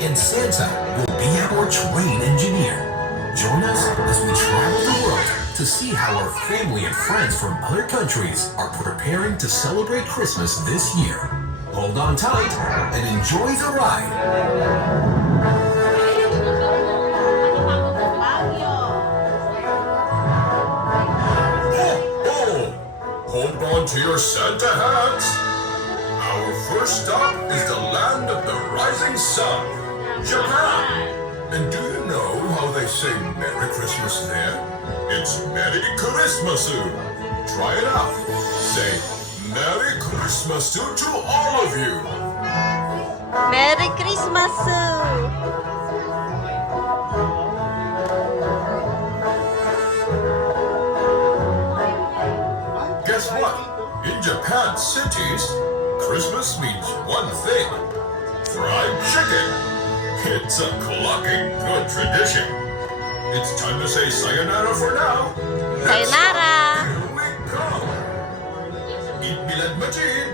and Santa will be our train engineer. Join us as we travel the world to see how our family and friends from other countries are preparing to celebrate Christmas this year. Hold on tight and enjoy the ride. Hold on to your Santa hats. Our first stop is the land of the rising sun, Japan. And do you know how they say Merry Christmas there? It's Merry Christmas. Try it out. Say Merry Christmas to all of you. Merry Christmas! Guess what? In Japan's cities, Christmas means one thing. Fried chicken. It's a clocking good tradition. It's time to say sayonara for now. Sayonara! Here we go. Eid Milad Majid.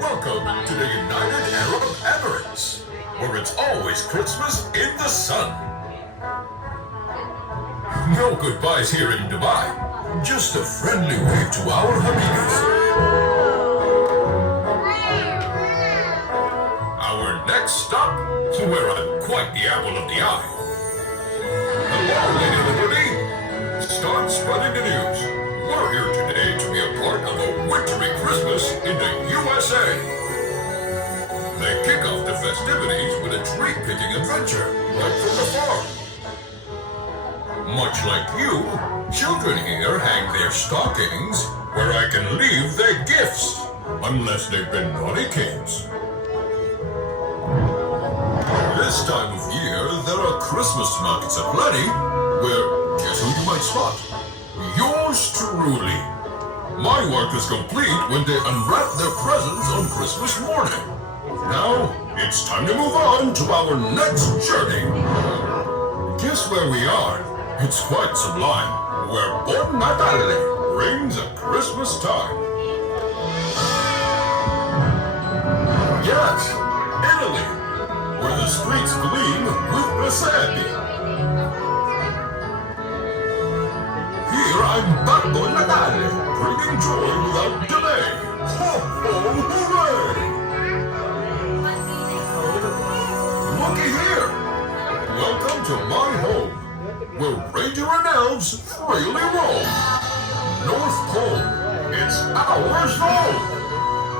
Welcome to the United Arab Emirates, where it's always Christmas in the sun. No goodbyes here in Dubai. Just a friendly wave to our Habibis. Our next stop, where I'm quite the apple of the eye. Hello, Lady Liberty. Start spreading the news. We're here today to be a part of a wintry Christmas in the USA. They kick off the festivities with a tree-picking adventure right from the farm. Much like you, children here hang their stockings where I can leave their gifts, unless they've been naughty kids. This time of year, there are Christmas markets aplenty, where, guess who you might spot? Yours truly. My work is complete when they unwrap their presents on Christmas morning. Now, it's time to move on to our next journey. Guess where we are? It's quite sublime, where Buon Natale brings at Christmas time. Yes, Italy, where the streets gleam with Versailles. Here I'm Babbo Natale, bringing joy without delay. Ho, ho, hooray! Looky here! Welcome to my home, where reindeer and elves freely roam. North Pole, it's ours home.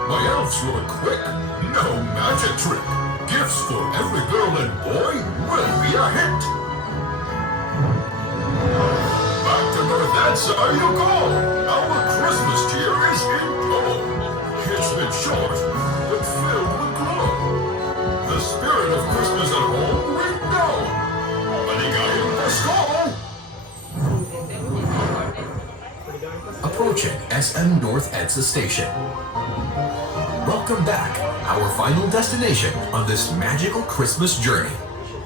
My elves were quick, no magic trick. Gifts for every girl and boy will be a hit. Back to North Answer you go. Our Christmas cheer is in tow. It's been short, but filled with glow. The spirit of Christmas at home we know. Maligayang Pasko. Approaching SM North EDSA station. Welcome back, our final destination on this magical Christmas journey.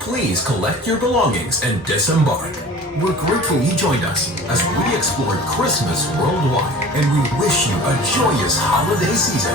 Please collect your belongings and disembark. We're grateful you joined us as we explored Christmas worldwide, and we wish you a joyous holiday season.